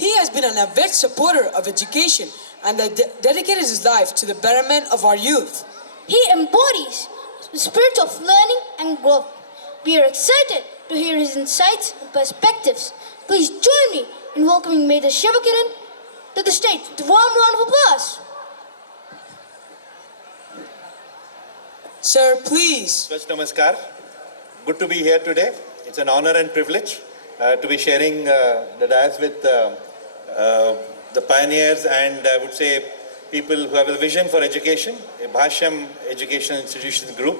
He has been an avid supporter of education and dedicated his life to the betterment of our youth. He embodies the spirit of learning and growth. We are excited to hear his insights and perspectives. Please join me in welcoming Major Shivakiran to the stage with a warm round of applause. Sir, please. First, namaskar. Good to be here today. It's an honor and privilege to be sharing the dais with the pioneers and I would say people who have a vision for education, a Bhashyam Educational Institutions Group.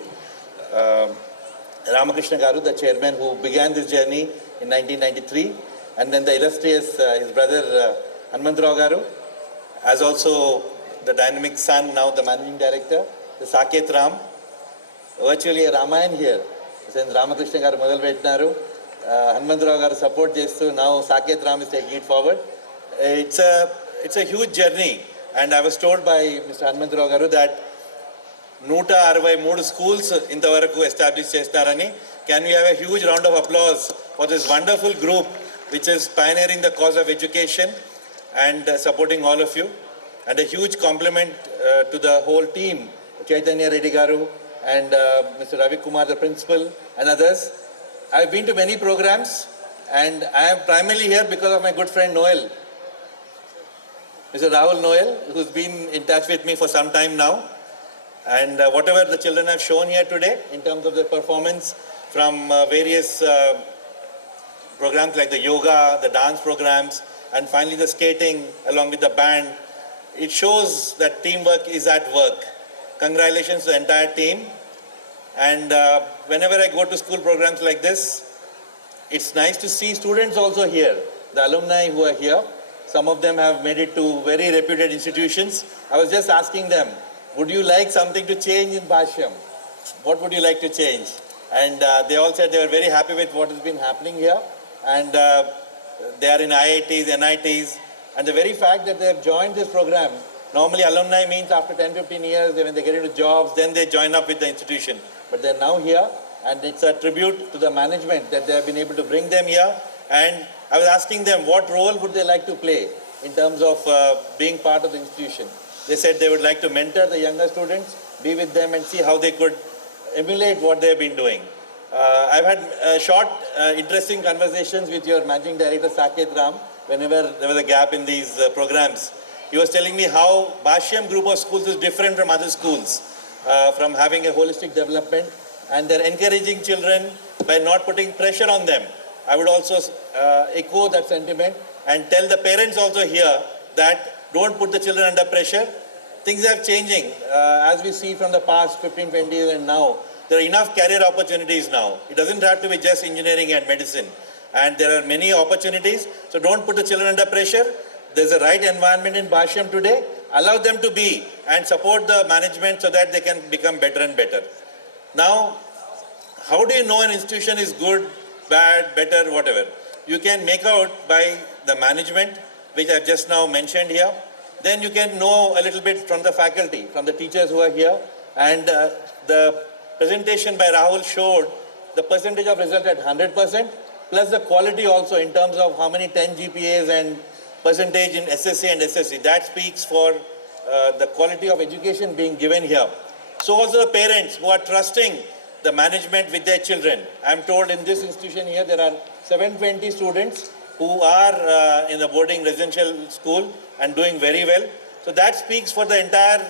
Ramakrishna Garu, the chairman who began this journey in 1993, and then the illustrious, his brother Hanmantrao Garu, as also the dynamic son, now the managing director, the Saket Ram, virtually a Ramayan here. Since Ramakrishna Garu Modal Vetnaru, Hanmantrao Garu support chestu, now Saket Ram is taking it forward. It's a huge journey, and I was told by Mr. Hanmantrao Garu that 163 schools intavaraku established chestarani. Can we have a huge round of applause for this wonderful group which is pioneering the cause of education and supporting all of you, and a huge compliment to the whole team, Chaitanya Reddy Garu and Mr. Ravi Kumar, the principal, and others. I've been to many programs, and I am primarily here because of my good friend Noel, Mr. Rahul Noel, who's been in touch with me for some time now. And whatever the children have shown here today in terms of their performance from various programs like the yoga, the dance programs, and finally the skating along with the band, it shows that teamwork is at work. Congratulations to the entire team. And whenever I go to school programs like this, it's nice to see students also here, the alumni who are here. Some of them have made it to very reputed institutions. I was just asking them, would you like something to change in Bhashyam? What would you like to change? And they all said they were very happy with what has been happening here. And they are in IITs, NITs. And the very fact that they have joined this program, normally alumni means after 10, 15 years, when they get into jobs, then they join up with the institution. But they're now here, and it's a tribute to the management that they have been able to bring them here. And I was asking them what role would they like to play in terms of being part of the institution. They said they would like to mentor the younger students, be with them and see how they could emulate what they have been doing. I've had short, interesting conversations with your managing director, Saket Ram, whenever there was a gap in these programs. He was telling me how Bhashyam group of schools is different from other schools, from having a holistic development, and they're encouraging children by not putting pressure on them. I would also echo that sentiment and tell the parents also here that don't put the children under pressure. Things are changing. As we see from the past 15, 20 years and now, there are enough career opportunities now. It doesn't have to be just engineering and medicine. And there are many opportunities. So don't put the children under pressure. There's a right environment in Bhashyam today. Allow them to be and support the management so that they can become better and better. Now, how do you know an institution is good, bad, better, whatever? You can make out by the management, which I've just now mentioned here. Then you can know a little bit from the faculty, from the teachers who are here. And the presentation by Rahul showed the percentage of result at 100%, plus the quality also in terms of how many 10 GPAs and percentage in SSC and SSC. That speaks for the quality of education being given here. So also the parents who are trusting the management with their children. I'm told in this institution here there are 720 students who are in the boarding residential school and doing very well. So that speaks for the entire,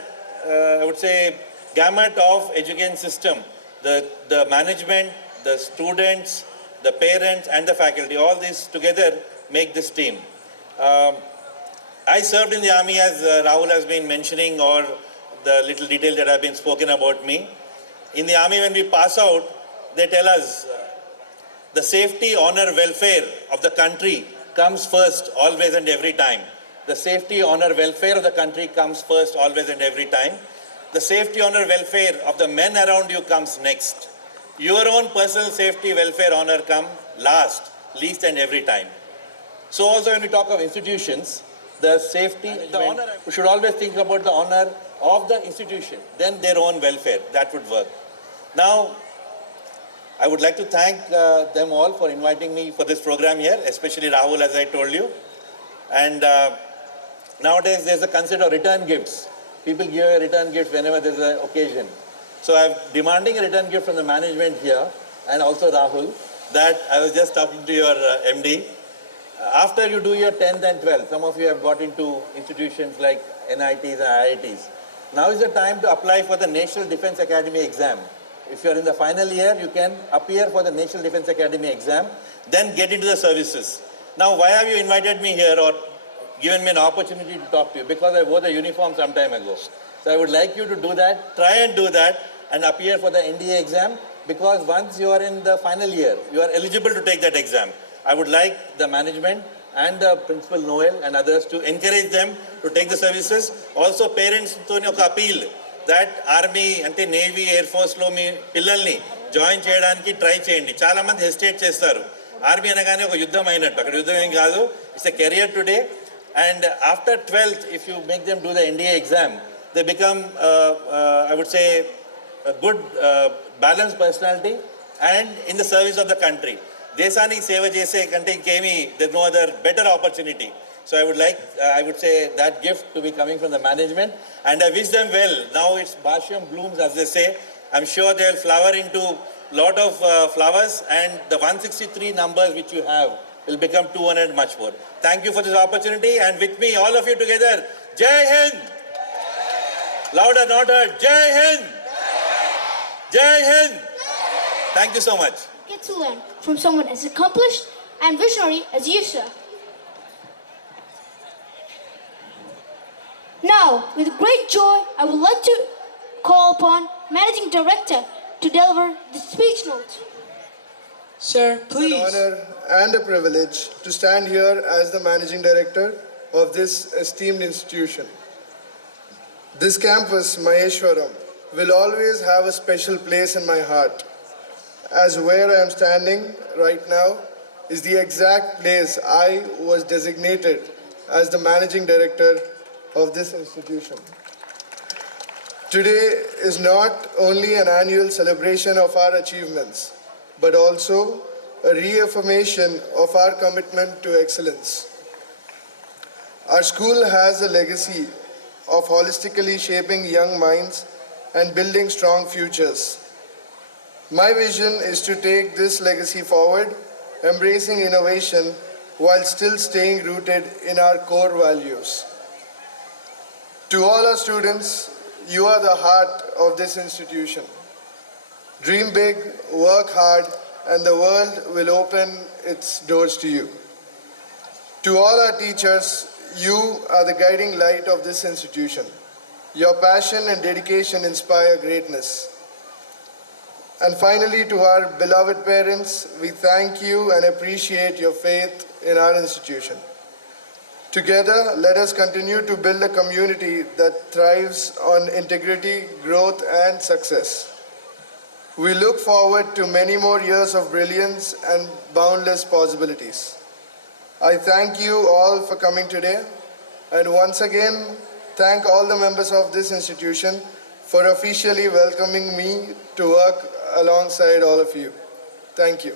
I would say, gamut of education system. The management, the students, the parents and the faculty, all these together make this team. I served in the army, as Rahul has been mentioning, or the little details that have been spoken about me. In the army, when we pass out, they tell us the safety, honor, welfare of the country comes first, always and every time. The safety, honor, welfare of the country comes first, always and every time. The safety, honor, welfare of the men around you comes next. Your own personal safety, welfare, honor come last, least and every time. So also when we talk of institutions, the safety, the honor, we should always think about the honor of the institution, then their own welfare. That would work. Now, I would like to thank them all for inviting me for this program here, especially Rahul, as I told you. And nowadays there's a concept of return gifts. People give a return gift whenever there's an occasion. So I'm demanding a return gift from the management here and also Rahul that I was just talking to your MD. After you do your 10th and 12th, some of you have got into institutions like NITs and IITs. Now is the time to apply for the National Defence Academy exam. If you are in the final year, you can appear for the National Defence Academy exam, then get into the services. Now, why have you invited me here or given me an opportunity to talk to you? Because I wore the uniform some time ago. So I would like you to do that, try and do that and appear for the NDA exam, because once you are in the final year, you are eligible to take that exam. I would like the management and the principal Noel and others to encourage them to take the services. Also parents to appeal that army ante navy air force lo మీ పిల్లల్ని జాయిన్ చేయడానికి ట్రై చేయండి. చాలా మంది హెసిటేట్ చేస్తారు. ఆర్మీ అనగానే ఒక యుద్ధం అయినట్టు. అక్కడ యుద్ధం ఏం కాదు. It's a career today. And after 12th, if you make them do the NDA exam, they become, I would say, a good balanced personality and in the service of the country. దేశానికి సేవ చేసే కంటే ఇంకేమీ there's no other better opportunity. So I would say that gift to be coming from the management, and I wish them well. Now it's Bhashyam blooms, as they say. I'm sure they'll flower into lot of flowers, and the 163 numbers which you have will become 200 much more. Thank you for this opportunity, and with me, all of you together, Jai Hind! Louder, not heard. Jai Hind! Jai Hind! Thank you so much. Get to learn from someone as accomplished and visionary as you, sir. Now, with great joy, I would like to call upon Managing Director to deliver the speech note. Sir, An please. honor and a privilege to stand here as the Managing Director of this esteemed institution. This campus, Maheshwaram, will always have a special place in my heart, as where I am standing right now is the exact place I was designated as the Managing Director of this institution. Today is not only an annual celebration of our achievements, but also a reaffirmation of our commitment to excellence. Our school has a legacy of holistically shaping young minds and building strong futures. My vision is to take this legacy forward, embracing innovation while still staying rooted in our core values. To all our students, you are the heart of this institution. Dream big, work hard, and the world will open its doors to you. To all our teachers, you are the guiding light of this institution. Your passion and dedication inspire greatness. And finally, to our beloved parents, we thank you and appreciate your faith in our institution. Together, let us continue to build a community that thrives on integrity, growth, and success. We look forward to many more years of brilliance and boundless possibilities. I thank you all for coming today, and once again, thank all the members of this institution for officially welcoming me to work alongside all of you. Thank you.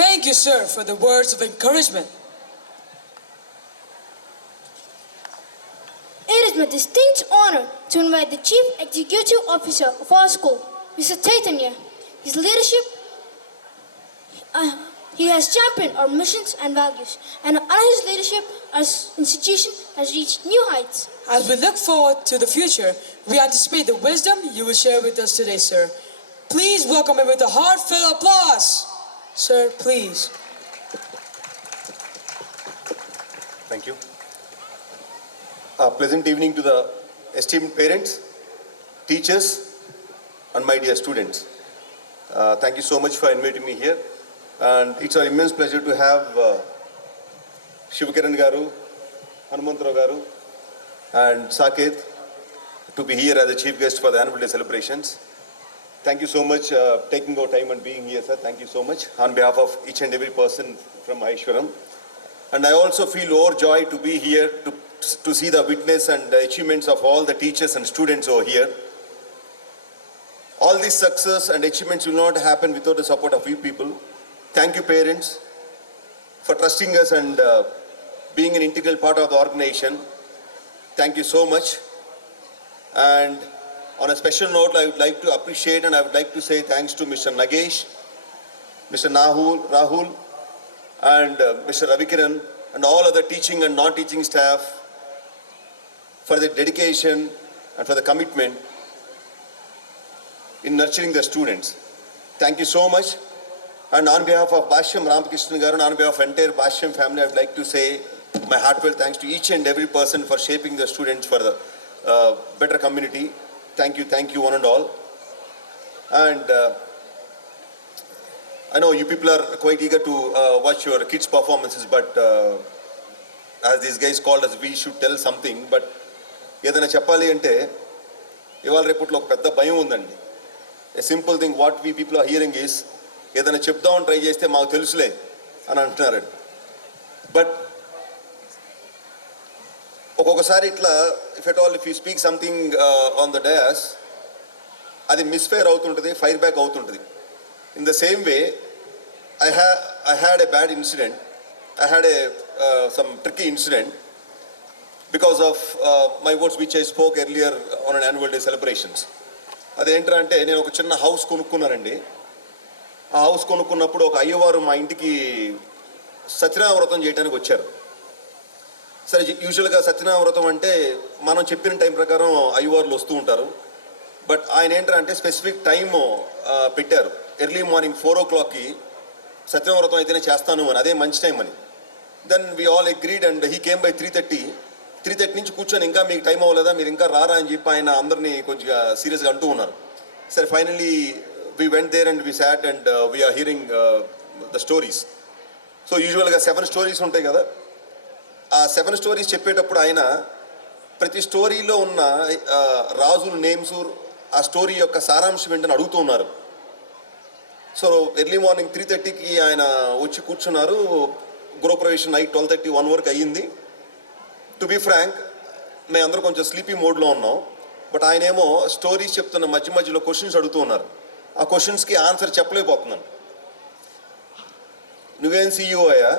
Thank you, sir, for the words of encouragement. It is my distinct honor to invite the Chief Executive Officer of our school, Mr. Chaitanya. His leadership, he has championed our missions and values, and under his leadership, our institution has reached new heights. As we look forward to the future, we anticipate the wisdom you will share with us today, sir. Please welcome him with a heartfelt applause. Sir, please. Thank you. A pleasant evening to the esteemed parents, teachers, and my dear students. Thank you so much for inviting me here. And it's an immense pleasure to have Shivakiran Garu, Hanumantrao Garu, and Saket to be here as a chief guest for the annual day celebrations. Thank you so much taking our time and being here, sir. Thank you so much on behalf of each and every person from Maheshwaram. And I also feel overjoyed to be here to see the witness and the achievements of all the teachers and students over here. All this success and achievements will not happen without the support of you people. Thank you, parents, for trusting us and being an integral part of the organization. Thank you so much. And on a special note, I would like to appreciate and I would like to say thanks to Mr. Nagesh, Mr. Rahul, and Mr. Ravikiran, and all other teaching and non-teaching staff for their dedication and for the commitment in nurturing the students. Thank you so much. And on behalf of Bhashyam Ramakrishnan Garu and on behalf of entire Bhashyam family, I would like to say my heartfelt thanks to each and every person for shaping the students for the better community. Thank you one and all. And I know you people are quite eager to watch your kids' performances, but as these guys called us, we should tell something. But ఏదైనా చెప్పాలి అంటే ఇవాళ రేపట్లో ఒక పెద్ద భయం ఉందండి. A simple thing what we people are hearing is ఏదైనా చెప్దామని ట్రై చేస్తే మాకు తెలుసులే అని అంటున్నారండి. బట్ ఒక్కొక్కసారి ఇట్లా if you speak something on the dais, అది మిస్ఫైర్ అవుతుంటుంది, ఫైర్ బ్యాక్ అవుతుంటుంది. In the same way, I had a bad incident. I had some tricky incident because of my words which I spoke earlier on an annual day celebrations. అదేంటంటే నేను ఒక చిన్న హౌస్ కొనుక్కున్నానండి. ఆ హౌస్ కొనుక్కున్నప్పుడు ఒక అయ్యవారు మా ఇంటికి సత్యనారాయణ వ్రతం చేయడానికి వచ్చారు. సరే, యూజువల్గా సత్యనారాయణ వ్రతం అంటే మనం చెప్పిన టైం ప్రకారం అయ్యవారులు వస్తూ ఉంటారు. బట్ ఆయన ఏంటంటే స్పెసిఫిక్ టైమ్ పెట్టారు. ఎర్లీ మార్నింగ్ 4 o'clockకి సత్యనారాయణ వ్రతం అయితేనే చేస్తాను అని, అదే మంచి టైం అని. Then we all agreed and he came by 3:30 నుంచి కూర్చొని ఇంకా మీకు టైం అవ్వలేదా, మీరు ఇంకా రారా అని చెప్పి ఆయన అందరినీ కొంచెం సీరియస్గా అంటూ ఉన్నారు. సరే, finally we went there and we sat and we are hearing the stories. So యూజువల్గా 7 స్టోరీస్ ఉంటాయి కదా. ఆ 7 స్టోరీస్ చెప్పేటప్పుడు ఆయన ప్రతి స్టోరీలో ఉన్న రాజుల నేమ్స్, ఆ స్టోరీ యొక్క సారాంశం ఏంటని అడుగుతూ ఉన్నారు. సో ఎర్లీ మార్నింగ్ 3:30కి ఆయన వచ్చి కూర్చున్నారు. గృహప్రవేశం నైట్ 12:30, 1 వరకు అయ్యింది. టు బీ ఫ్రాంక్, మేము అందరూ కొంచెం స్లీపీ మోడ్లో ఉన్నాం. బట్ ఆయన ఏమో స్టోరీస్ చెప్తున్న మధ్యలో క్వశ్చన్స్ అడుగుతూ ఉన్నారు. ఆ క్వశ్చన్స్కి ఆన్సర్ చెప్పలేకపోతున్నాను. నువ్వేం CEO అయ్యా,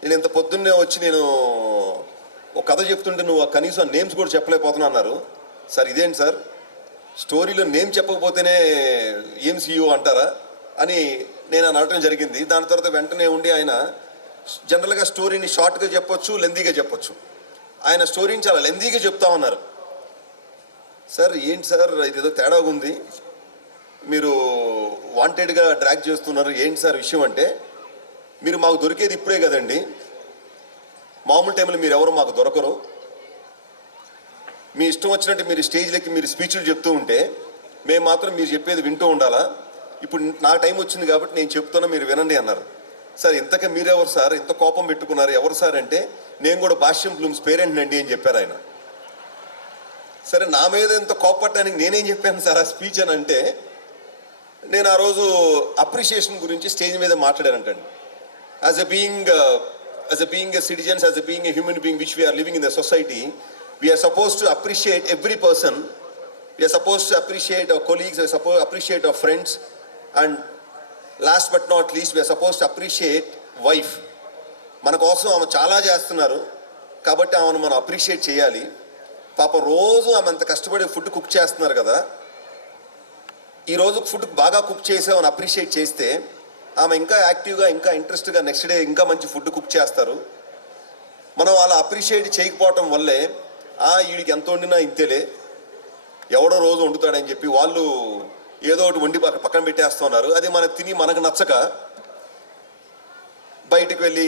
నేను ఇంత పొద్దున్నే వచ్చి నేను ఒక కథ చెప్తుంటే నువ్వు కనీసం నేమ్స్ కూడా చెప్పలేకపోతున్నా అన్నారు. సార్ ఇదేంటి సార్, స్టోరీలో నేమ్ చెప్పకపోతేనే ఏం CEO అంటారా అని నేను అనడం జరిగింది. దాని తర్వాత వెంటనే ఉండి ఆయన జనరల్గా స్టోరీని షార్ట్గా చెప్పొచ్చు, లెందీగా చెప్పొచ్చు. ఆయన స్టోరీని చాలా లెందీగా చెప్తా ఉన్నారు. సార్ ఏంటి సార్, ఇదేదో తేడాగా ఉంది, మీరు వాంటెడ్గా డ్రాగ్ చేస్తున్నారు, ఏంటి సార్ విషయం అంటే, మీరు మాకు దొరికేది ఇప్పుడే కదండి, మామూలు టైంలో మీరు ఎవరు మాకు దొరకరు. మీ ఇష్టం వచ్చినట్టు మీరు స్టేజ్లకి మీరు స్పీచ్లు చెప్తూ ఉంటే మేము మాత్రం మీరు చెప్పేది వింటూ ఉండాలా. ఇప్పుడు నా టైం వచ్చింది కాబట్టి నేను చెప్తున్నా, మీరు వినండి అన్నారు. సార్ ఇంతకే మీరెవరు సార్, ఇంత కోపం పెట్టుకున్నారు, ఎవరు సార్ అంటే, నేను కూడా భాష్యం బ్లూమ్స్ పేరెంట్ అండి అని చెప్పారు ఆయన. సరే, నా మీద ఇంత కోపపడటానికి నేనేం చెప్పాను సార్ ఆ స్పీచ్ అని అంటే, నేను ఆ రోజు అప్రిషియేషన్ గురించి స్టేజ్ మీద మాట్లాడానంటండి. As a being a citizens, as a being a human being which we are living in the society, we are supposed to appreciate every person. We are supposed to appreciate our colleagues, we are supposed to appreciate our friends, and last but not least we are supposed to appreciate wife. మన కోసం ఆమె చాలా చేస్తున్నారు కాబట్టి ఆమెను మనం అప్రిషియేట్ చేయాలి. పాపం రోజు ఆమె అంత కష్టపడి ఫుడ్ కుక్ చేస్తున్నారు కదా, ఈరోజు ఫుడ్ బాగా కుక్ చేసామని అప్రిషియేట్ చేస్తే ఆమె ఇంకా యాక్టివ్గా, ఇంకా ఇంట్రెస్ట్గా నెక్స్ట్ డే ఇంకా మంచి ఫుడ్ కుక్ చేస్తారు. మనం అలా అప్రిషియేట్ చేయకపోవటం వల్లే వీడికి ఎంత వండినా ఇంతేలే, ఎవడో రోజు వండుతాడని చెప్పి వాళ్ళు ఏదో ఒకటి వండి పక్కన పెట్టేస్తున్నారు. అది మనకు తిని మనకు నచ్చక బయటకు వెళ్ళి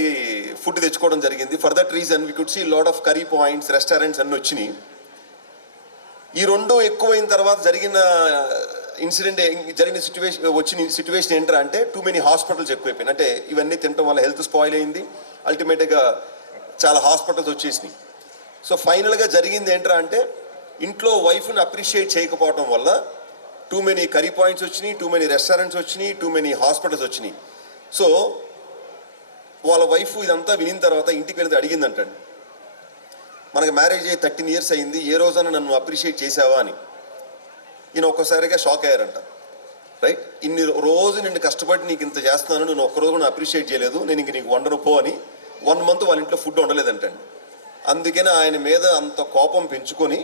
ఫుడ్ తెచ్చుకోవడం జరిగింది. For that reason we could see lot of curry points, restaurants అన్నీ వచ్చినాయి. ఈ రెండు ఎక్కువైన తర్వాత జరిగిన సిచ్యువేషన్ ఏంటంటే టూ మెనీ హాస్పిటల్స్ ఎక్కువైపోయినాయి. అంటే ఇవన్నీ తినడం వల్ల హెల్త్ స్పాయిల్ అయింది, అల్టిమేట్గా చాలా హాస్పిటల్స్ వచ్చేసినాయి. సో ఫైనల్గా జరిగింది ఏంటంటే ఇంట్లో వైఫ్ని అప్రిషియేట్ చేయకపోవడం వల్ల టూ మెనీ కర్రీ పాయింట్స్ వచ్చినాయి, టూ మెనీ రెస్టారెంట్స్ వచ్చినాయి, టూ మెనీ హాస్పిటల్స్ వచ్చినాయి. సో వాళ్ళ వైఫ్ ఇదంతా వినిన తర్వాత ఇంటికి వెళ్తే అడిగిందంటండి, మనకి మ్యారేజ్ అయ్యి 13 years అయింది, ఏ రోజైనా నన్ను అప్రిషియేట్ చేసావా అని. ఈయన ఒక్కసారిగా షాక్ అయ్యారంట. రైట్? ఇన్ని రోజు నేను కష్టపడి నీకు ఇంత చేస్తున్నాను, నేను ఒక్కరోజు కూడా అప్రిషియేట్ చేయలేదు, నేను ఇంక నీకు వండను పో అని 1 month వాళ్ళ ఇంట్లో ఫుడ్ వండలేదంటండి. అందుకని ఆయన మీద అంత కోపం పెంచుకొని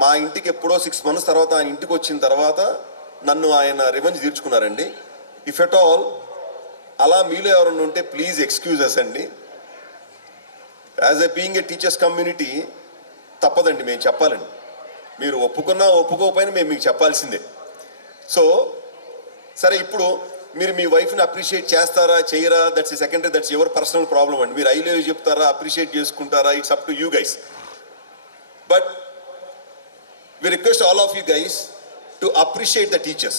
మా ఇంటికి ఎప్పుడో 6 months తర్వాత ఆయన ఇంటికి వచ్చిన తర్వాత నన్ను ఆయన రివెంజ్ తీర్చుకున్నారండి. ఇఫ్ ఎట్ ఆల్ అలా మీలో ఎవరన్నా ఉంటే ప్లీజ్ ఎక్స్క్యూజెస్ అండి. As a being a teachers community తప్పదండి, మేము చెప్పాలండి. మీరు ఒప్పుకున్నా ఒప్పుకోకపోయినా మేము మీకు చెప్పాల్సిందే. సో సరే, ఇప్పుడు మీరు మీ వైఫ్ని అప్రిషియేట్ చేస్తారా చేయరా, that's a secondary, that's your personal problem అండి. మీరు ఐ లవ్ యూ చెప్తారా, అప్రిషియేట్ చేసుకుంటారా, it's up to you guys. But we request all of you guys to appreciate the teachers.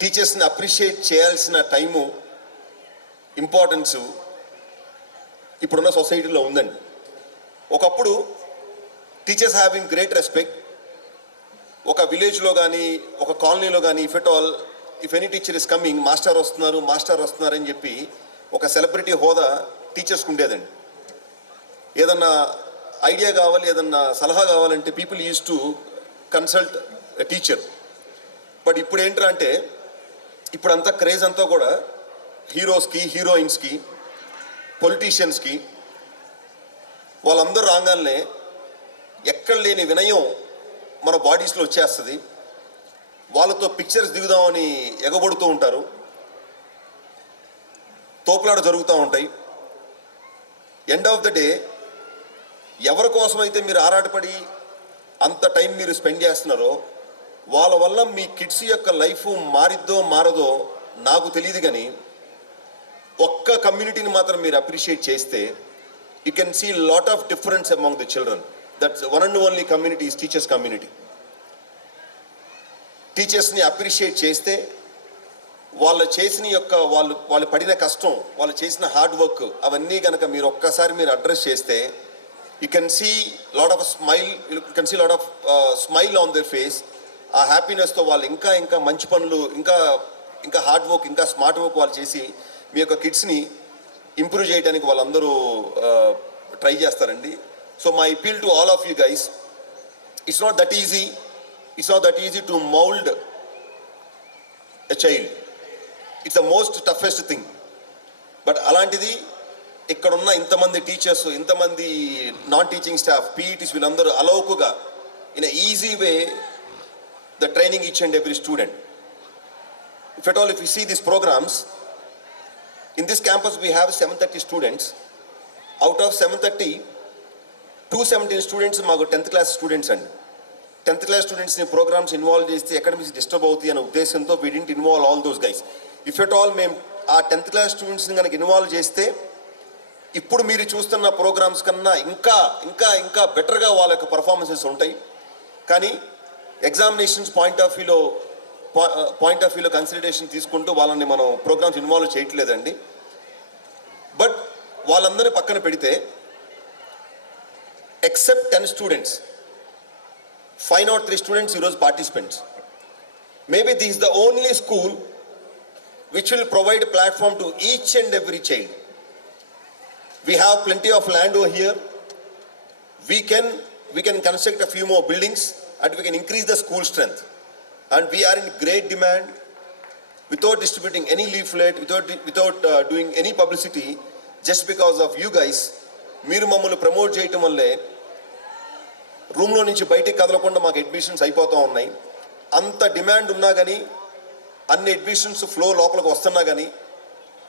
టీచర్స్ని అప్రిషియేట్ చేయాల్సిన టైము, ఇంపార్టెన్సు ఇప్పుడున్న సొసైటీలో ఉందండి. ఒకప్పుడు టీచర్స్ హ్యావింగ్ గ్రేట్ రెస్పెక్ట్. ఒక విలేజ్లో కానీ ఒక కాలనీలో కానీ if any teacher is coming, master వస్తున్నారు అని చెప్పి ఒక సెలబ్రిటీ హోదా టీచర్స్కి ఉండేదండి. ఏదన్నా ఐడియా కావాలి, ఏదన్నా సలహా కావాలంటే people use to consult a teacher. But ఇప్పుడు ఏంటంటే ఇప్పుడంతా క్రేజ్ అంతా కూడా హీరోస్కి, హీరోయిన్స్కి, పొలిటీషియన్స్కి, వాళ్ళందరూ రాగానే ఎక్కడ లేని వినయం మన బాడీస్లో వచ్చేస్తుంది. వాళ్ళతో పిక్చర్స్ దిగుదామని ఎగబడుతూ ఉంటారు, తోపులాట జరుగుతూ ఉంటాయి. ఎండ్ ఆఫ్ ద డే ఎవరి కోసమైతే మీరు ఆరాటపడి అంత టైం మీరు స్పెండ్ చేస్తున్నారో వాళ్ళ వల్ల మీ కిడ్స్ యొక్క లైఫ్ మారిద్దో మారదో నాకు తెలియదు, కానీ ఒక్క కమ్యూనిటీని మాత్రం మీరు అప్రిషియేట్ చేస్తే you can see lot of difference among the children. That's one and only community is teachers community. టీచర్స్ని అప్రిషియేట్ చేస్తే వాళ్ళు చేసిన వాళ్ళు పడిన కష్టం, వాళ్ళు చేసిన హార్డ్ వర్క్ అవన్నీ కనుక మీరు ఒక్కసారి మీరు అడ్రస్ చేస్తే you can see lot of a smile, you can see lot of smile on their face. ఆ హ్యాపీనెస్తో వాళ్ళు ఇంకా మంచి పనులు, ఇంకా హార్డ్ వర్క్, ఇంకా స్మార్ట్ వర్క్ వాళ్ళు చేసి మీ యొక్క కిడ్స్ని ఇంప్రూవ్ చేయడానికి వాళ్ళందరూ ట్రై చేస్తారండి. So my appeal to all of you guys, it's not that easy to mould a child. It's the most toughest thing. But అలాంటిది ఇక్కడున్న ఇంతమంది టీచర్స్, ఇంతమంది నాన్ టీచింగ్ స్టాఫ్, పీఈటీస్, వీళ్ళందరూ అలౌకుగా in a easy way the training each and every student. If at all, if you see these programmes in this campus we have 730 students. Out of 730, 217 students మాకు 10th class students అండి. 10th class స్టూడెంట్స్ని programmes involve చేస్తే academics disturb అవుతాయి అనే ఉద్దేశంతో we didn't involve all those guys. If at all మేము ఆ 10th class స్టూడెంట్స్ని కనుక ఇన్వాల్వ్ చేస్తే ఇప్పుడు మీరు చూస్తున్న ప్రోగ్రామ్స్ కన్నా ఇంకా బెటర్గా వాళ్ళ యొక్క పర్ఫార్మెన్సెస్ ఉంటాయి. కానీ ఎగ్జామినేషన్స్ పాయింట్ ఆఫ్ వ్యూలో కన్సిడరేషన్ తీసుకుంటూ వాళ్ళని మనం ప్రోగ్రామ్స్ ఇన్వాల్వ్ చేయట్లేదండి. బట్ వాళ్ళందరినీ పక్కన పెడితే ఎక్సెప్ట్ 10 స్టూడెంట్స్, 503 స్టూడెంట్స్ ఈరోజు participants. Maybe this is the only school which will provide platform to each and every child. We have plenty of land over here. We can construct a few more buildings and we can increase the school strength. And we are in great demand. Without distributing any leaflet, without doing any publicity, just because of you guys, మీరు మమ్మల్ని ప్రమోట్ చేయటం వల్లే రూమ్లో నుంచి బయటికి కదలకుండా మాకు అడ్మిషన్స్ అయిపోతూ ఉన్నాయి. అంత డిమాండ్ ఉన్నా కానీ, అన్ని అడ్మిషన్స్ ఫ్లో లోపలికి వస్తున్నా కానీ,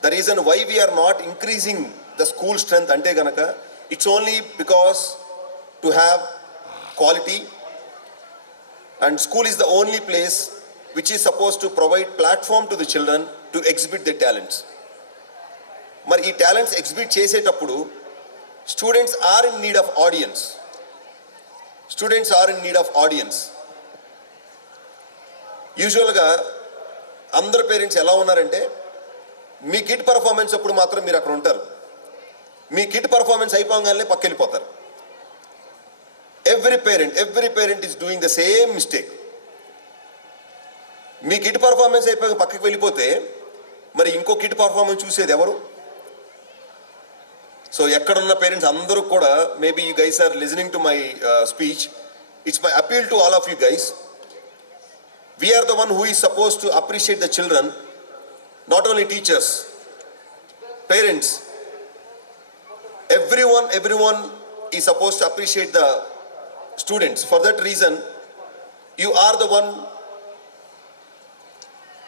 the reason why we are not increasing the school strength ante ganaka, it's only because to have quality, and school is the only place which is supposed to provide platform to the children to exhibit their talents. Mari ee talents exhibit chesetappudu students are in need of audience. Usually ga అందరు పేరెంట్స్ ఎలా ఉన్నారంటే, మీ kid performance అప్పుడు మాత్రం మీరు అక్కడ ఉంటారు, మీ kid performance అయిపోగానే పక్క వెళ్ళిపోతారు. Every parent is doing the same mistake. Me kid performance అయిపోయి పక్కకి వెళ్ళిపోతే మరి ఇంకో కిడ్ పర్ఫార్మెన్స్ చూసేది ఎవరు? సో ఎక్కడున్న పేరెంట్స్ అందరూ కూడా, maybe you guys are listening to my speech, it's my appeal to all of you guys. We are the one who is supposed to appreciate the children, not only teachers, parents. Everyone is supposed to appreciate the students. For that reason, you are the one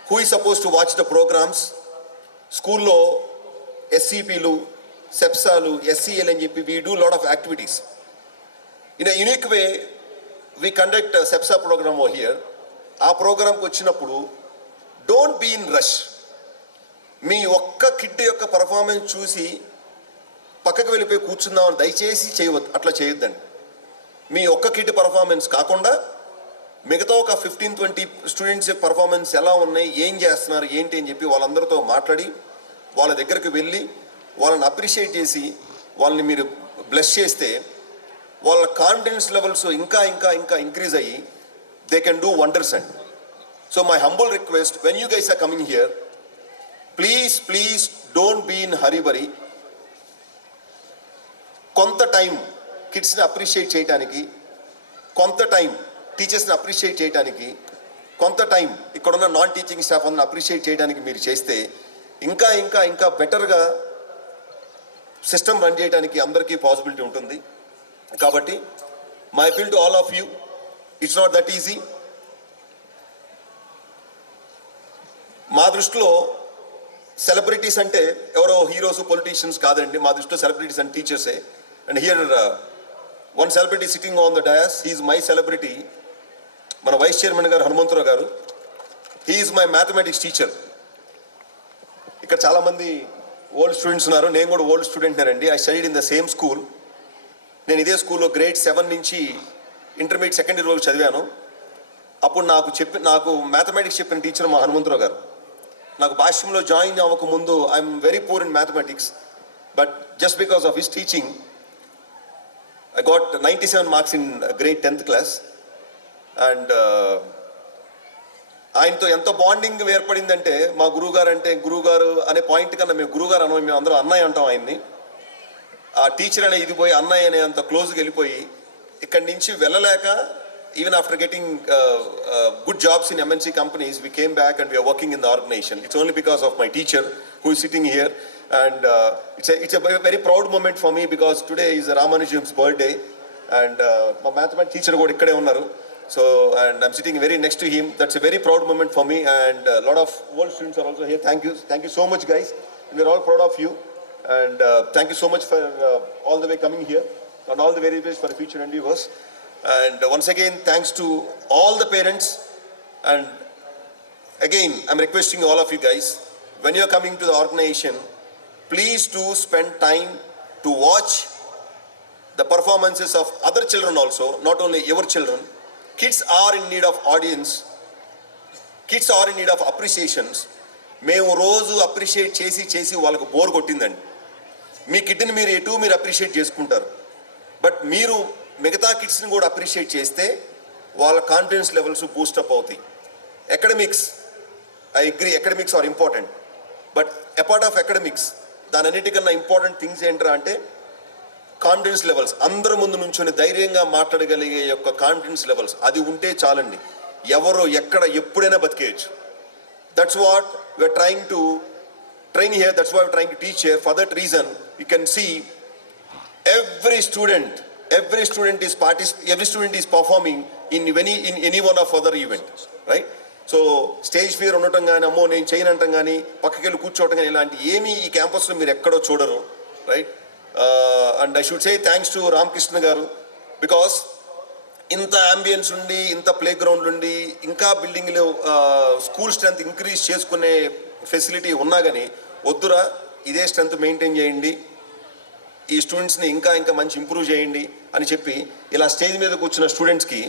who is supposed to watch the programs. School-lo SCPలు, SEPSAలు, SCL అని చెప్పి we do lot of activities. In a unique way, we conduct a SEPSA program over here. ఆ ప్రోగ్రామ్కి వచ్చినప్పుడు don't be in rush. మీ ఒక్క కిడ్ యొక్క పర్ఫార్మెన్స్ చూసి పక్కకు వెళ్ళిపోయి కూర్చుందామని దయచేసి చేయవద్దు, అట్లా చేయొద్దండి. మీ ఒక్క కిడ్ పర్ఫార్మెన్స్ కాకుండా మిగతా ఒక 15-20 స్టూడెంట్స్ పర్ఫార్మెన్స్ ఎలా ఉన్నాయి, ఏం చేస్తున్నారు, ఏంటి అని చెప్పి వాళ్ళందరితో మాట్లాడి వాళ్ళ దగ్గరికి వెళ్ళి వాళ్ళని అప్రిషియేట్ చేసి వాళ్ళని మీరు బ్లెస్ చేస్తే వాళ్ళ కాన్ఫిడెన్స్ లెవెల్స్ ఇంకా ఇంకా ఇంకా ఇంక్రీజ్ అయ్యి they can do wonders. And so my humble request, when you guys are coming here, please don't be in hurry worry. కొంత టైం కిడ్స్ని అప్రిషియేట్ చేయడానికి, కొంత టైం టీచర్స్ని అప్రిషియేట్ చేయడానికి, కొంత టైం ఇక్కడున్న నాన్ టీచింగ్ స్టాఫ్ అందరిని అప్రిషియేట్ చేయడానికి మీరు చేస్తే ఇంకా ఇంకా ఇంకా బెటర్గా సిస్టమ్ రన్ చేయడానికి అందరికీ పాసిబిలిటీ ఉంటుంది. కాబట్టి my appeal to all of you, it's not that easy. మా దృష్టిలో సెలబ్రిటీస్ అంటే ఎవరో హీరోస్, పొలిటీషియన్స్ కాదండి. మా దృష్టిలో సెలబ్రిటీస్ అండ్ టీచర్సే. And here one celebrity sitting on the dais, he is my celebrity. మన వైస్ చైర్మన్ గారు హనుమంతరావు గారు, హీఈస్ మై మ్యాథమెటిక్స్ టీచర్. ఇక్కడ చాలామంది ఓల్డ్ స్టూడెంట్స్ ఉన్నారు, నేను కూడా ఓల్డ్ స్టూడెంట్నేనండి. I studied in the same school. నేను ఇదే స్కూల్లో గ్రేడ్ 7 నుంచి ఇంటర్మీడియట్ సెకండ్ ఇయర్ వరకు చదివాను. అప్పుడు నాకు మ్యాథమెటిక్స్ చెప్పిన టీచర్ మా హనుమంతరావు గారు. నాకు భాష్యంలో జాయిన్ అవ్వకముందు I am very poor in mathematics, but just because of his teaching I got 97 marks in grade 10th class. And ఆయనతో ఎంత బాండింగ్ ఏర్పడిందంటే, మా గురువుగారు అంటే గురువుగారు అనే పాయింట్ కన్నా మేము గురువుగారు అన్నాం, మేము అందరం అన్నయ్య అంటాం ఆయన్ని. ఆ టీచర్ అనే ఇది పోయి అన్నయ్య అనే అంత క్లోజ్గా వెళ్ళిపోయి ఇక్కడి నుంచి వెళ్ళలేక, even after getting good jobs in MNC companies, we came back and we are working in the organization. It's only because of my teacher who is sitting here, and it's a very proud moment for me because today is Ramanujam's birthday, and my mathematics teacher kuda ikkade unnaru. So, and I'm sitting very next to him. That's a very proud moment for me, and a lot of old students are also here. Thank you so much, guys. We're all proud of you, and thank you so much for all the way coming here, and all the very best for the future endeavors. And once again, thanks to all the parents. And again, I'm requesting all of you guys, when you're coming to the organization, please do spend time to watch the performances of other children also, not only your children. Kids are in need of audience. Kids are in need of appreciations. మేము రోజు అప్రిషియేట్ చేసి వాళ్ళకు బోర్ కొట్టిందండి. మీ కిడ్ని మీరు అప్రిషియేట్ చేసుకుంటారు, బట్ మీరు మిగతా కిడ్స్ని కూడా అప్రిషియేట్ చేస్తే వాళ్ళ కాన్ఫిడెన్స్ లెవెల్స్ బూస్టప్ అవుతాయి. Academics, I agree, academics are important, but apart of academics దాని అన్నిటికన్నా ఇంపార్టెంట్ థింగ్స్ ఏంట్రా అంటే కాన్ఫిడెన్స్ లెవెల్స్. అందరి ముందు నుంచొని ధైర్యంగా మాట్లాడగలిగే యొక్క కాన్ఫిడెన్స్ లెవెల్స్, అది ఉంటే చాలండి. ఎవరు ఎక్కడ ఎప్పుడైనా బతికేయచ్చు. That's what we are trying to train here, that's why we're trying to teach here. For that reason, you can see every student is performing in any one of other event, right? So stage fear ఉండటం కానీ, అమ్మో నేను చేయను అంటాం కానీ, పక్కకెళ్ళి కూర్చోవటం కానీ, ఇలాంటి ఏమీ ఈ క్యాంపస్లో మీరు ఎక్కడో చూడరు, right? And I should say thanks to Ramakrishna గారు, బికాస్ ఇంత అంబియన్స్ ఉండి, ఇంత ప్లే గ్రౌండ్ ఉండి, ఇంకా బిల్డింగ్లో స్కూల్ స్ట్రెంత్ ఇంక్రీజ్ చేసుకునే ఫెసిలిటీ ఉన్నా కానీ వద్దురా, ఇదే స్ట్రెంత్ మెయింటైన్ చేయండి, ఈ స్టూడెంట్స్ని ఇంకా మంచి ఇంప్రూవ్ చేయండి అని చెప్పి ఇలా స్టేజ్ మీద కూర్చున్న స్టూడెంట్స్కి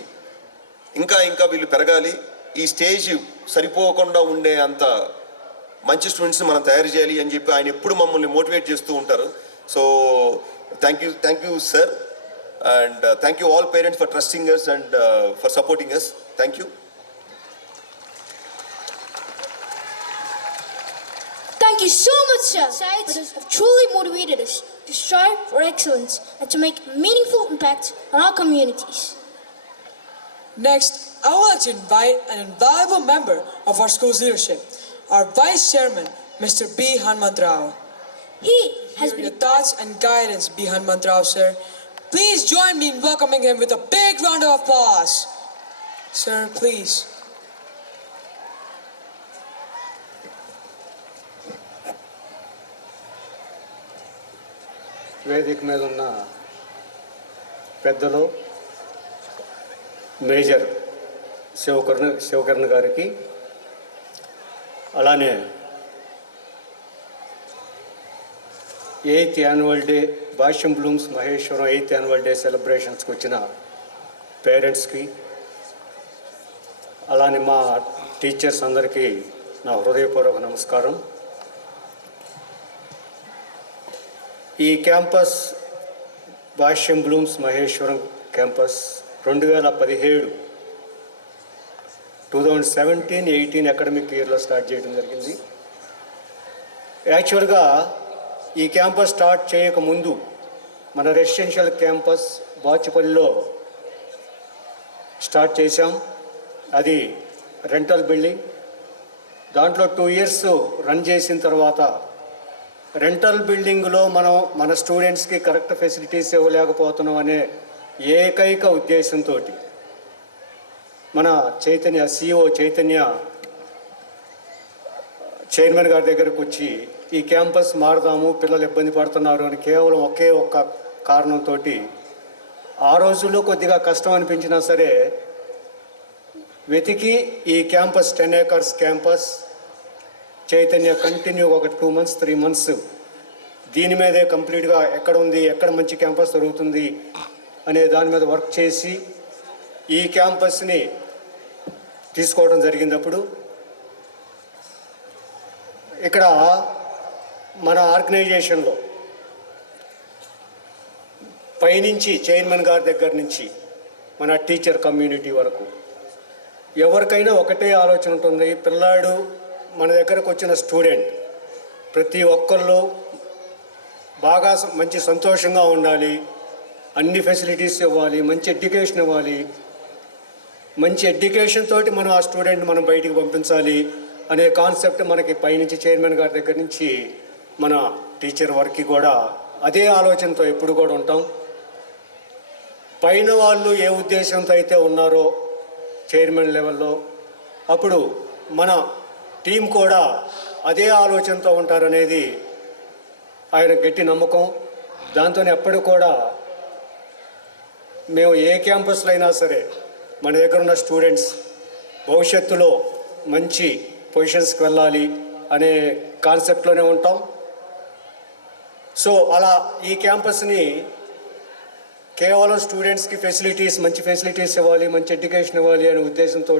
ఇంకా వీళ్ళు పెరగాలి, ఈ స్టేజ్ సరిపోకుండా ఉండే అంత మంచి స్టూడెంట్స్ని మనం తయారు చేయాలి అని చెప్పి ఆయన ఎప్పుడు మమ్మల్ని మోటివేట్ చేస్తూ ఉంటారు. So thank you sir, and thank you all parents for trusting us and for supporting us. Thank you. Thank you so much, sir. Sides have truly motivated us to strive for excellence and to make meaningful impact on our communities. Next, I would like to invite an invaluable member of our school's leadership, our Vice Chairman, Mr. B. Hanmantrao. He has Your been thoughts and guidance, B. Hanmantrao, sir. Please join me in welcoming him with a big round of applause. Sir, please. వేదిక మీద ఉన్న పెద్దలు మేజర్ శివకర్ణ గారికి, అలానే 8th annual day Bhashyam blooms Maheshwaram 8th annual day సెలబ్రేషన్స్కి వచ్చిన పేరెంట్స్కి, అలానే మా టీచర్స్ అందరికీ నా హృదయపూర్వక నమస్కారం. ఈ క్యాంపస్ భాష్యం బ్లూమ్స్ మహేశ్వరం క్యాంపస్ 2017 2017-18 అకాడమిక్ ఇయర్లో స్టార్ట్ చేయడం జరిగింది. యాక్చువల్గా ఈ క్యాంపస్ స్టార్ట్ చేయకముందు మన రెసిడెన్షియల్ క్యాంపస్ బాచుపల్లిలో స్టార్ట్ చేశాం. అది రెంటల్ బిల్డింగ్. దాంట్లో 2 years రన్ చేసిన తర్వాత రెంటల్ బిల్డింగ్లో మన స్టూడెంట్స్కి కరెక్ట్ ఫెసిలిటీస్ ఇవ్వలేకపోతున్నాం అనే ఏకైక ఉద్దేశంతో మన CEO చైతన్య చైర్మన్ గారి దగ్గరకు వచ్చి ఈ క్యాంపస్ మారుదాము, పిల్లలు ఇబ్బంది పడుతున్నారు అని కేవలం ఒకే ఒక్క కారణంతో ఆ రోజుల్లో కొద్దిగా కష్టం అనిపించినా సరే వెతికి ఈ క్యాంపస్ 10 acres క్యాంపస్ చైతన్య కంటిన్యూ ఒక 2 months 3 months దీని మీదే కంప్లీట్గా ఎక్కడ ఉంది, ఎక్కడ మంచి క్యాంపస్ దొరుకుతుంది అనే దాని మీద వర్క్ చేసి ఈ క్యాంపస్ని తీసుకోవడం జరిగినప్పుడు ఇక్కడ మన ఆర్గనైజేషన్లో పైనుంచి చైర్మన్ గారి దగ్గర నుంచి మన టీచర్ కమ్యూనిటీ వరకు ఎవరికైనా ఒకటే ఆలోచన ఉంటుంది. పిల్లాడు మన దగ్గరకు వచ్చిన స్టూడెంట్ ప్రతి ఒక్కళ్ళు బాగా మంచి సంతోషంగా ఉండాలి, అన్ని ఫెసిలిటీస్ ఇవ్వాలి, మంచి ఎడ్యుకేషన్ ఇవ్వాలి, మంచి ఎడ్యుకేషన్ తోటి మనం ఆ స్టూడెంట్ మనం బయటికి పంపించాలి అనే కాన్సెప్ట్ మనకి పైనుంచి చైర్మన్ గారి దగ్గర నుంచి మన టీచర్ వరకు కూడా అదే ఆలోచనతో ఎప్పుడు కూడా ఉంటాం. పైన వాళ్ళు ఏ ఉద్దేశంతో అయితే ఉన్నారో చైర్మన్ లెవెల్లో, అప్పుడు మన టీం కూడా అదే ఆలోచనతో ఉంటారనేది ఆయన గట్టి నమ్మకం. దాంతో ఎప్పుడు కూడా మేము ఏ క్యాంపస్లో అయినా సరే మన దగ్గర ఉన్న స్టూడెంట్స్ భవిష్యత్తులో మంచి పొజిషన్స్కి వెళ్ళాలి అనే కాన్సెప్ట్లోనే ఉంటాం. సో అలా ఈ క్యాంపస్ని కేవలం స్టూడెంట్స్కి మంచి ఫెసిలిటీస్ ఇవ్వాలి, మంచి ఎడ్యుకేషన్ ఇవ్వాలి అనే ఉద్దేశంతో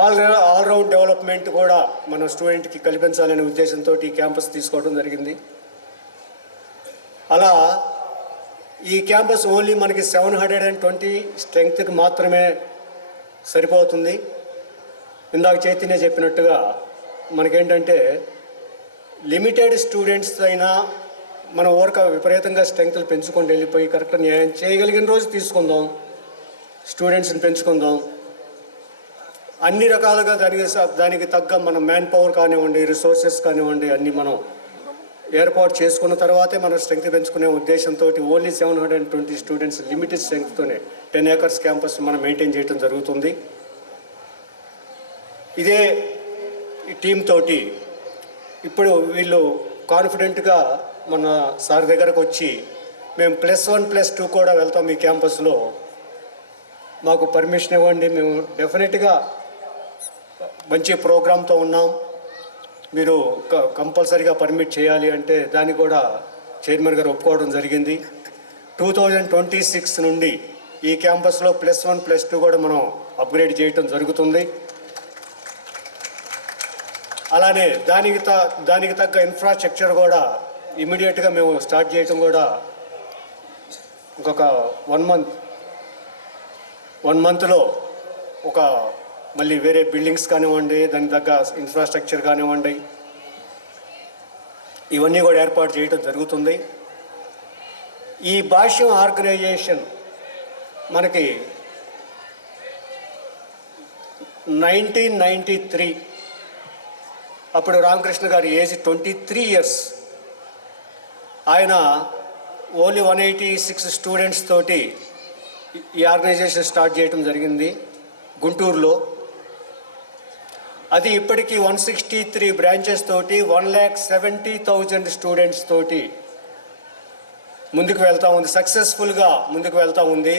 ఆల్ రౌండ్ డెవలప్మెంట్ కూడా మన స్టూడెంట్కి కల్పించాలనే ఉద్దేశంతో ఈ క్యాంపస్ తీసుకోవడం జరిగింది. అలా ఈ క్యాంపస్ ఓన్లీ మనకి 720 స్ట్రెంగ్త్కి మాత్రమే సరిపోతుంది. ఇందాక చైతన్య చెప్పినట్టుగా మనకేంటంటే లిమిటెడ్ స్టూడెంట్స్ అయినా మన ఊరక విపరీతంగా స్ట్రెంగ్త్లు పెంచుకొని వెళ్ళిపోయి కరెక్ట్ న్యాయం చేయగలిగిన రోజు తీసుకుందాం, స్టూడెంట్స్ని పెంచుకుందాం. అన్ని రకాలుగా దానికి తగ్గ మన మ్యాన్ పవర్ కానివ్వండి, రిసోర్సెస్ కానివ్వండి అన్నీ మనం ఏర్పాటు చేసుకున్న తర్వాతే మనం స్ట్రెంగ్త్ పెంచుకునే ఉద్దేశంతో ఓన్లీ 720 స్టూడెంట్స్ లిమిటెడ్ స్ట్రెంగ్త్తోనే 10 acres క్యాంపస్ మనం మెయింటైన్ చేయడం జరుగుతుంది. ఇదే ఈ టీం తోటి ఇప్పుడు వీళ్ళు కాన్ఫిడెంట్గా మన సార్ దగ్గరకు వచ్చి మేము +1 +2 కూడా వెళ్తాం ఈ క్యాంపస్లో, మాకు పర్మిషన్ ఇవ్వండి, మేము డెఫినెట్గా మంచి ప్రోగ్రాంతో ఉన్నాం, మీరు కంపల్సరీగా పర్మిట్ చేయాలి అంటే దాన్ని కూడా చైర్మన్ గారు ఒప్పుకోవడం జరిగింది. 2026 నుండి ఈ క్యాంపస్లో +1 +2 కూడా మనం అప్గ్రేడ్ చేయటం జరుగుతుంది. అలానే దానికి తగ్గ ఇన్ఫ్రాస్ట్రక్చర్ కూడా ఇమీడియట్గా మేము స్టార్ట్ చేయటం కూడా ఇంకొక 1 monthలో ఒక మళ్ళీ వేరే బిల్డింగ్స్ కానివ్వండి, దానికి తగ్గ ఇన్ఫ్రాస్ట్రక్చర్ కానివ్వండి, ఇవన్నీ కూడా ఏర్పాటు చేయడం జరుగుతుంది. ఈ భాష్యం ఆర్గనైజేషన్ మనకి 1993 అప్పుడు రామకృష్ణ గారి ఏజ్ 23 ఇయర్స్. ఆయన ఓన్లీ 186 స్టూడెంట్స్ తోటి ఈ ఆర్గనైజేషన్ స్టార్ట్ చేయడం జరిగింది గుంటూరులో. అది ఇప్పటికీ 163 బ్రాంచెస్ తోటి 1,70,000 స్టూడెంట్స్ తోటి ముందుకు వెళ్తూ ఉంది, సక్సెస్ఫుల్గా ముందుకు వెళ్తూ ఉంది.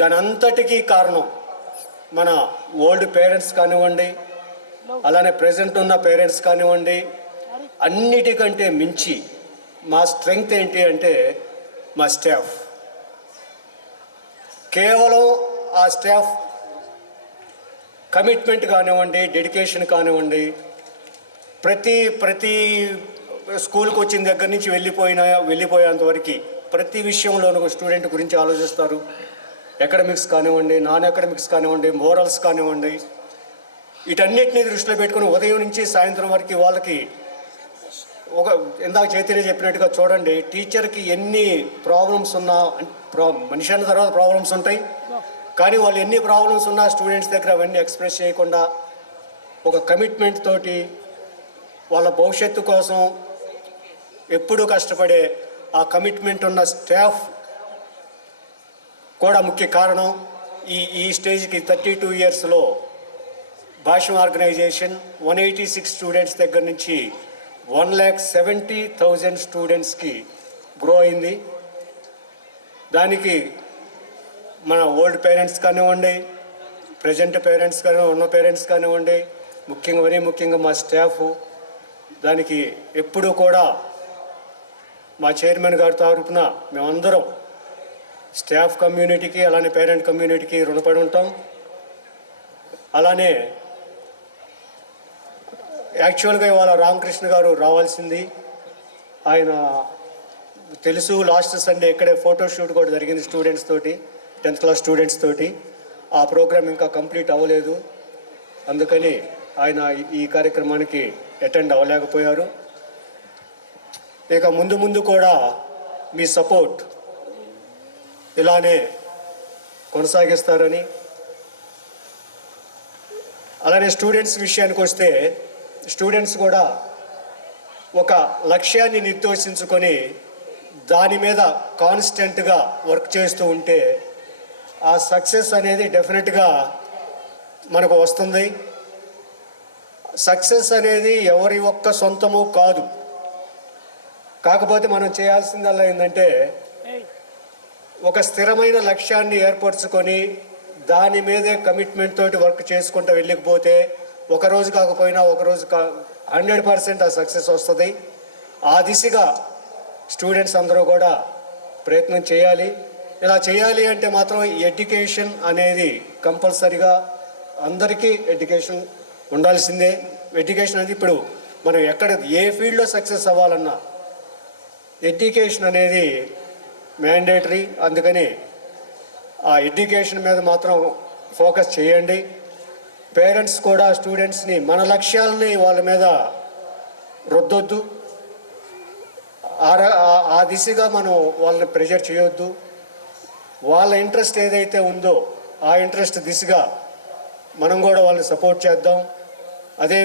దాని అంతటికీ కారణం మన ఓల్డ్ పేరెంట్స్ కానివ్వండి, అలానే ప్రజెంట్ ఉన్న పేరెంట్స్ కానివ్వండి, అన్నిటికంటే మించి మా స్ట్రెంగ్త్ ఏంటి అంటే మా స్టాఫ్. కేవలం ఆ స్టాఫ్ కమిట్మెంట్ కానివ్వండి, డెడికేషన్ కానివ్వండి, ప్రతి స్కూల్కి వచ్చిన దగ్గర నుంచి వెళ్ళిపోయేంతవరకు ప్రతి విషయంలోనూ స్టూడెంట్ గురించి ఆలోచిస్తారు. అకాడమిక్స్ కానివ్వండి, నాన్ అకాడమిక్స్ కానివ్వండి, మోరల్స్ కానివ్వండి, వీటన్నిటిని దృష్టిలో పెట్టుకుని ఉదయం నుంచి సాయంత్రం వరకు వాళ్ళకి ఇందాక చైతన్య చెప్పినట్టుగా చూడండి, టీచర్కి ఎన్ని ప్రాబ్లమ్స్ ఉన్నా, మనిషి అన్న తర్వాత ప్రాబ్లమ్స్ ఉంటాయి, కానీ వాళ్ళు ఎన్ని ప్రాబ్లమ్స్ ఉన్నా స్టూడెంట్స్ దగ్గర అవన్నీ ఎక్స్ప్రెస్ చేయకుండా ఒక కమిట్మెంట్ తోటి వాళ్ళ భవిష్యత్తు కోసం ఎప్పుడూ కష్టపడే ఆ కమిట్మెంట్ ఉన్న స్టాఫ్ కూడా ముఖ్య కారణం. ఈ స్టేజ్కి 32 ఇయర్స్లో భాష్యం ఆర్గనైజేషన్ 186 స్టూడెంట్స్ దగ్గర నుంచి 1,70,000 స్టూడెంట్స్కి గ్రో అయింది. దానికి మన ఓల్డ్ పేరెంట్స్ కానివ్వండి, ప్రజెంట్ పేరెంట్స్ ఉన్న పేరెంట్స్ కానివ్వండి, మరీ ముఖ్యంగా మా స్టాఫ్, దానికి ఎప్పుడూ కూడా మా చైర్మన్ గారి తరపున మేమందరం స్టాఫ్ కమ్యూనిటీకి అలానే పేరెంట్ కమ్యూనిటీకి రుణపడి ఉంటాం. అలానే యాక్చువల్గా ఇవాళ రామకృష్ణ గారు రావాల్సింది, ఆయన తెలుసు లాస్ట్ సండే ఇక్కడే ఫోటోషూట్ కూడా జరిగింది స్టూడెంట్స్ తోటి, 10th క్లాస్ స్టూడెంట్స్ తోటి. ఆ ప్రోగ్రామ్ ఇంకా కంప్లీట్ అవ్వలేదు, అందుకని ఆయన ఈ కార్యక్రమానికి అటెండ్ అవ్వలేకపోయారు. ఇక ముందు కూడా మీ సపోర్ట్ ఇలానే కొనసాగిస్తారని, అలానే స్టూడెంట్స్ విషయానికి వస్తే స్టూడెంట్స్ కూడా ఒక లక్ష్యాన్ని నిర్దేశించుకొని దాని మీద కాన్స్టెంట్గా వర్క్ చేస్తూ ఉంటే ఆ సక్సెస్ అనేది డెఫినెట్గా మనకు వస్తుంది. సక్సెస్ అనేది ఎవరి ఒక్క సొంతము కాదు, కాకపోతే మనం చేయాల్సిందల్లా ఏంటంటే ఒక స్థిరమైన లక్ష్యాన్ని ఏర్పరచుకొని దాని మీదే కమిట్మెంట్ తోటి వర్క్ చేసుకుంటూ వెళ్ళకపోతే ఒక రోజు కాకపోయినా ఒక రోజు 100% ఆ సక్సెస్ వస్తుంది. ఆ దిశగా స్టూడెంట్స్ అందరూ కూడా ప్రయత్నం చేయాలి. ఇలా చేయాలి అంటే మాత్రం ఎడ్యుకేషన్ అనేది కంపల్సరీగా అందరికీ ఎడ్యుకేషన్ ఉండాల్సిందే. ఎడ్యుకేషన్ అనేది ఇప్పుడు మనం ఏ ఫీల్డ్లో సక్సెస్ అవ్వాలన్నా ఎడ్యుకేషన్ అనేది మ్యాండేటరీ. అందుకని ఆ ఎడ్యుకేషన్ మీద మాత్రం ఫోకస్ చేయండి. పేరెంట్స్ కూడా స్టూడెంట్స్ని మన లక్ష్యాలని వాళ్ళ మీద రుద్దొద్దు, ఆ దిశగా మనం వాళ్ళని ప్రెషర్ చేయొద్దు. వాళ్ళ ఇంట్రెస్ట్ ఏదైతే ఉందో ఆ ఇంట్రెస్ట్ దిశగా మనం కూడా వాళ్ళని సపోర్ట్ చేద్దాం. అదే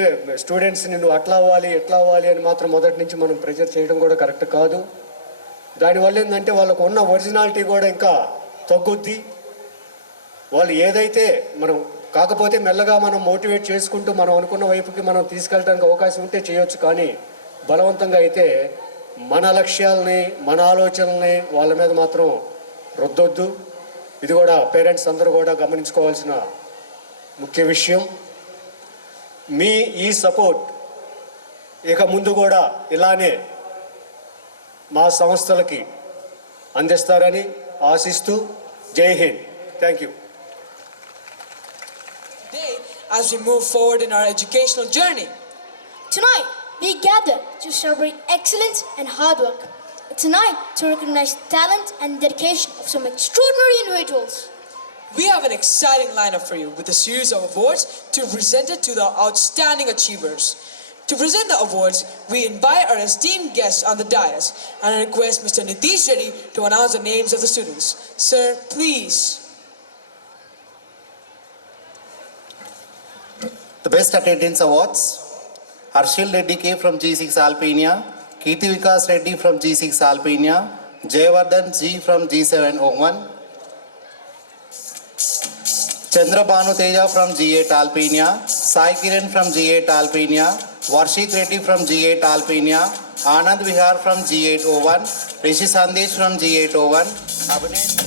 స్టూడెంట్స్ని నువ్వు అట్లా అవ్వాలి ఎట్లా అవ్వాలి అని మాత్రం మొదటి నుంచి మనం ప్రెషర్ చేయడం కూడా కరెక్ట్ కాదు. దానివల్ల ఏంటంటే వాళ్ళకు ఉన్న ఒరిజినాలిటీ కూడా ఇంకా తగ్గుద్ది. వాళ్ళు ఏదైతే మనం కాకపోతే మెల్లగా మనం మోటివేట్ చేసుకుంటూ మనం అనుకున్న వైపుకి మనం తీసుకెళ్ళడానికి అవకాశం ఉంటే చేయొచ్చు, కానీ బలవంతంగా అయితే మన లక్ష్యాలని మన ఆలోచనల్ని వాళ్ళ మీద మాత్రం రుద్దొద్దు. ఇది కూడా పేరెంట్స్ అందరూ కూడా గమనించుకోవాల్సిన ముఖ్య విషయం. మీ ఈ సపోర్ట్ ఇక ముందు కూడా ఇలానే మా సంస్థలకి అందిస్తారని ఆశిస్తూ జై Hind. Thank you. Today, as we move forward in our educational journey, Tonight, we gather to celebrate excellence and hard work. It's a night to recognize talent and dedication of some extraordinary individuals. we have an exciting lineup for you with a series of awards to be presented to the outstanding achievers. To present the awards, we invite our esteemed guests on the dais and I request Mr. Nitish Reddy to announce the names of the students. Sir, please. The Best Attendance Awards. Harshil Reddy K from G6 Alpenia, Kirti Vikas Reddy from G6 Alpenia, Jayavardhan G from G701, Chandra Bhanu Teja from G8 Alpenia, Sai Kiran from G8 Alpenia, Varshit Reddy from G8 Alpenia, Anand Vihar from G801, Rishi Sandesh from G801, Abhinesh.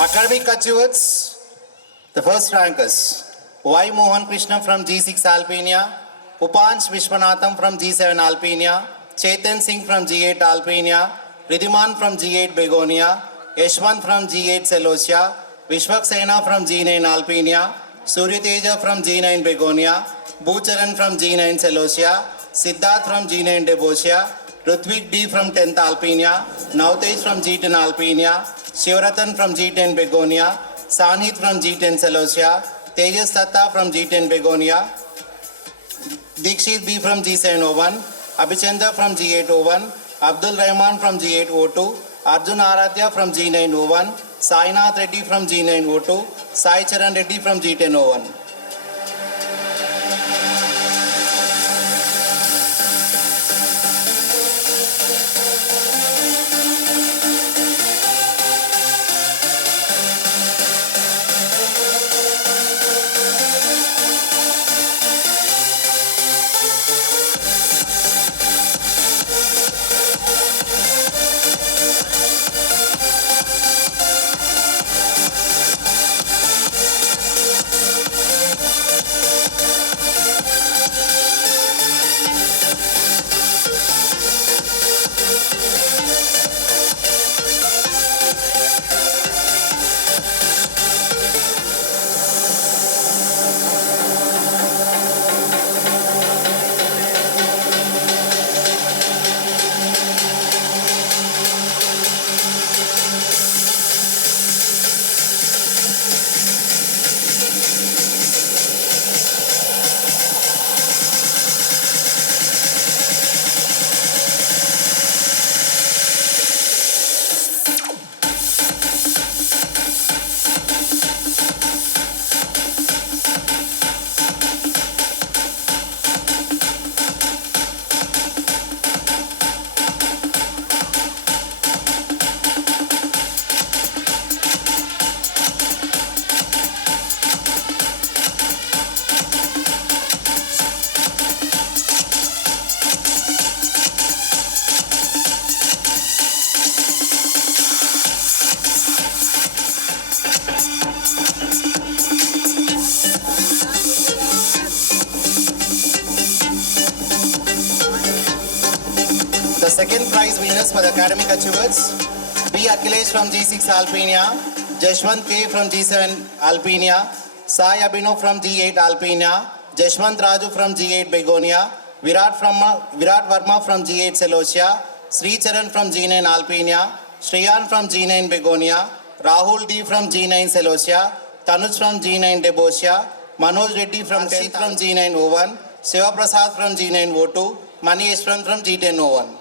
Academic achievers, the first rankers, Y. Mohan Krishna from G6 Alpenia, Upanch Vishwanatham from G7 Alpenia, Chetan Singh from G8 Alpenia, Ridhiman from G8 Begonia, Yashwant from G8 Celosia, Vishwak Sena from G9 Alpenia, Surya Teja from G9 Begonia, Bhucharan from G9 Celosia, Siddharth from G9 Debosia, Rutvik D from 10th Alpenia, Navtej from G10 Alpenia, Shivratan from G10 Begonia, Sanhit from G10 Celosia, Tejas Datta from G10 Begonia, Dikshit B from G701, Abhichanda from G801, Abdul Rahman from G802, Arjun Aradhya from G901, Sainath Reddy from G902, Sai Charan Reddy from G1001. The second prize winners for the academic achievers, B. Akhilesh from G6 Alpenia, Jashwant K from G7 Alpenia, Sai Abhinav from G8 Alpenia, Jashwant Raju from G8 Begonia, Virat Verma from G8 Celosia, Sri Charan from G9 Alpenia, Shriyan from G9 Begonia, Rahul D from G9 Celosia, Tanuj from G9 Debosia, Manoj Reddy from 10th from G901, Shiva Prasad from G902, Mani Yashwant from G1001.